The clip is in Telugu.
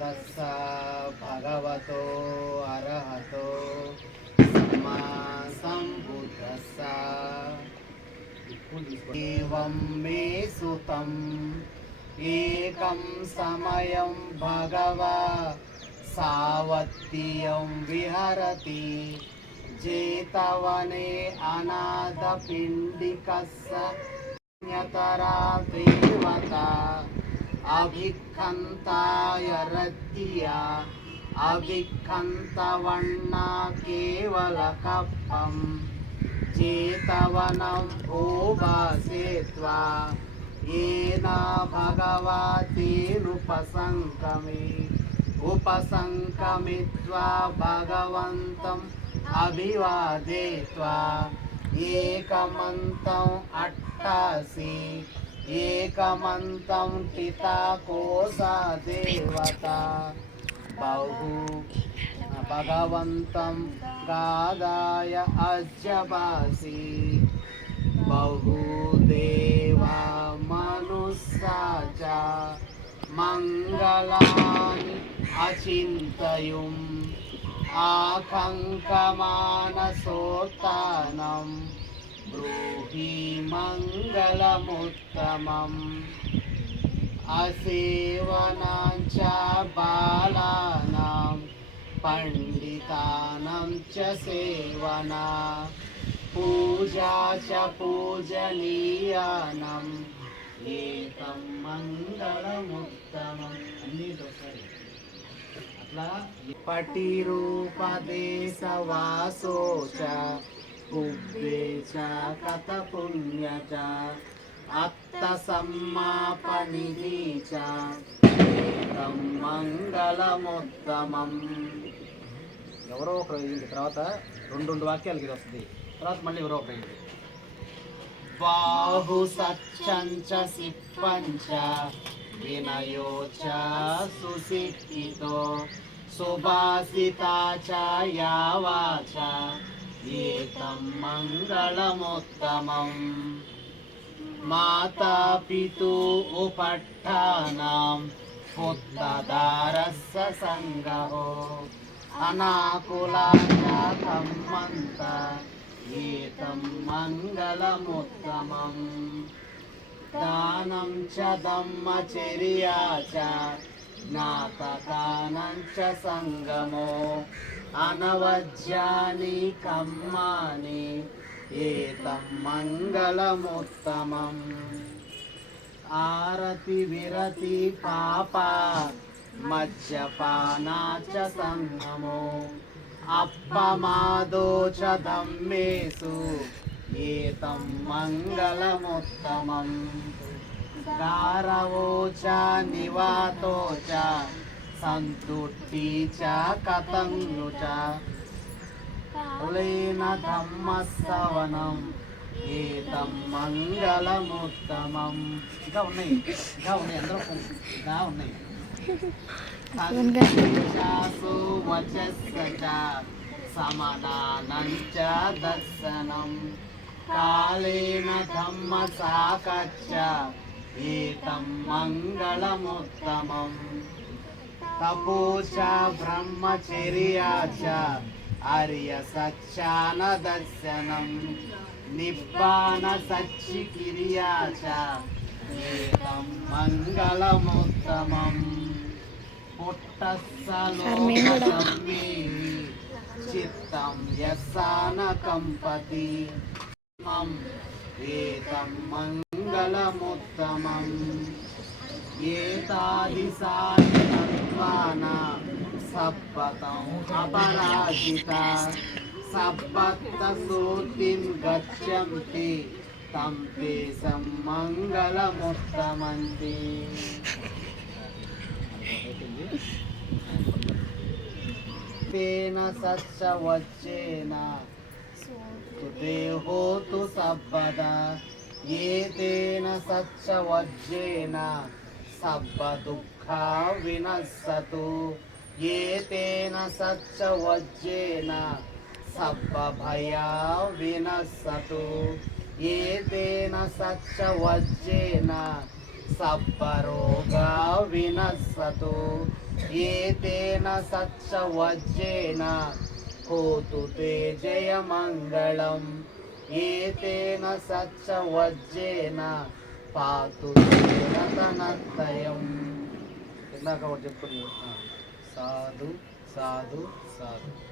तस्सा भगवतो अरहतो सम्मा सम्बुद्धस्सा एवं मे सुतम् एकं समयं भगवा सावत्तियं विहरति जेतवने अनाथपिण्डिकस्य न्यतरा देवता अभिक्खन्ताय रत्तिया अभिक्खन्तवण्णा केवलकप्पं जेतवनं भूभासेत्वा येन उपसङ्कमित्वा भगवन्तम् अभिवादयित्वा एकमन्तम् अट्टासि एकमन्तं टिताकोसा देवता बहु भगवन्तं गादाय अजबासि बहुदेवा मनुष्या च मङ्गलानि अचिन्तयुम् आकङ्कमानसोत्तानं ब्रूहि मङ्गलमुत्तमम् असेवनं च बालानां पण्डितानां च सेवना पूजा च पूजनीयानाम् ఏతం మంగళముత్తమం అన్నీ దొరకాలి అట్లా పటిరూపదేశవాసో చ కుబ్బే చ కథ పుణ్య చ అత్త సమ్మాపనిధి చ ఏతం మంగళముత్తమం. ఎవరో ఒకరు అయింది తర్వాత రెండు వాక్యాలకి ఇది వస్తుంది తర్వాత మళ్ళీ ఎవరో ఒకరు అయింది. బాహు సచ్చంచ సిప్పంచ వినయో చ సుశిక్షితో సుభాసితా చ యావాచ ఏతం మంగళముత్తమం. మాతా పితూ ఉపట్టానాం పుత్రదారస్య సంగహో అనాకులా చ కమ్మంత ఏతం మంగళముత్తమం. దానం చ ధమ్మచర్యా చ జ్ఞాతకానం చ సంగమో అనవజ్యాని కమ్మాని ఏతం మంగళముత్తమం. ఆరతి విరతి పాపా మద్యపానా చ సంగమో అప్పమాదో చ ధమ్మేషు ఏతం మంగళముత్తమం. గారవో చ నివాతో చ సంతుష్టి చ కథంను చ లేన ధమ్మశ్రవణం ఏతం మంగళముత్తమం. ఇంకా ఉన్నాయి అందరూ ఇంకా ఉన్నాయి. సందేశాసు వచస్స చ సమాధానం చ దర్శనం కాలేన ధమ్మ సాకచ్చ ఏతం మంగళముత్తమం. తపో చ బ్రహ్మచర్యా చ ఆర్య సత్యాన దర్శనం నిబ్బాన సచ్చికిర్యా చ ఏతం మంగళముత్తమం. పుట్టస్సలోకసమ్మే చిత్తం యస్సాన కంపతి ఏతం మంగళముత్తమం. ఏతాదిశాని తత్వానా సప్పతం అపరాజిత సప్పత్త సూతిం గచ్చంతి తం తేషం మంగళముత్తమంతి. తేన సచ్చ వచ్చేన దేహోతు సబ్బదా ఏతేన సచ్చ వజ్రేన సబ్బ దుఃఖ వినස්සతు ఏతేన సచ్చ వజ్రేన సబ్బ భయ వినස්සతు ఏతేన సచ్చ వజ్రేన సబ్బరోగా వినస్సతు ఏతేన సచ్చవజ్జేన హోతు తే జయమంగళం ఏతేన సచ్చవజ్జేన పాతు తే రతనత్రయం. ఇందాక ఒకటి చెప్పుకుని సాధు సాధు సాధు.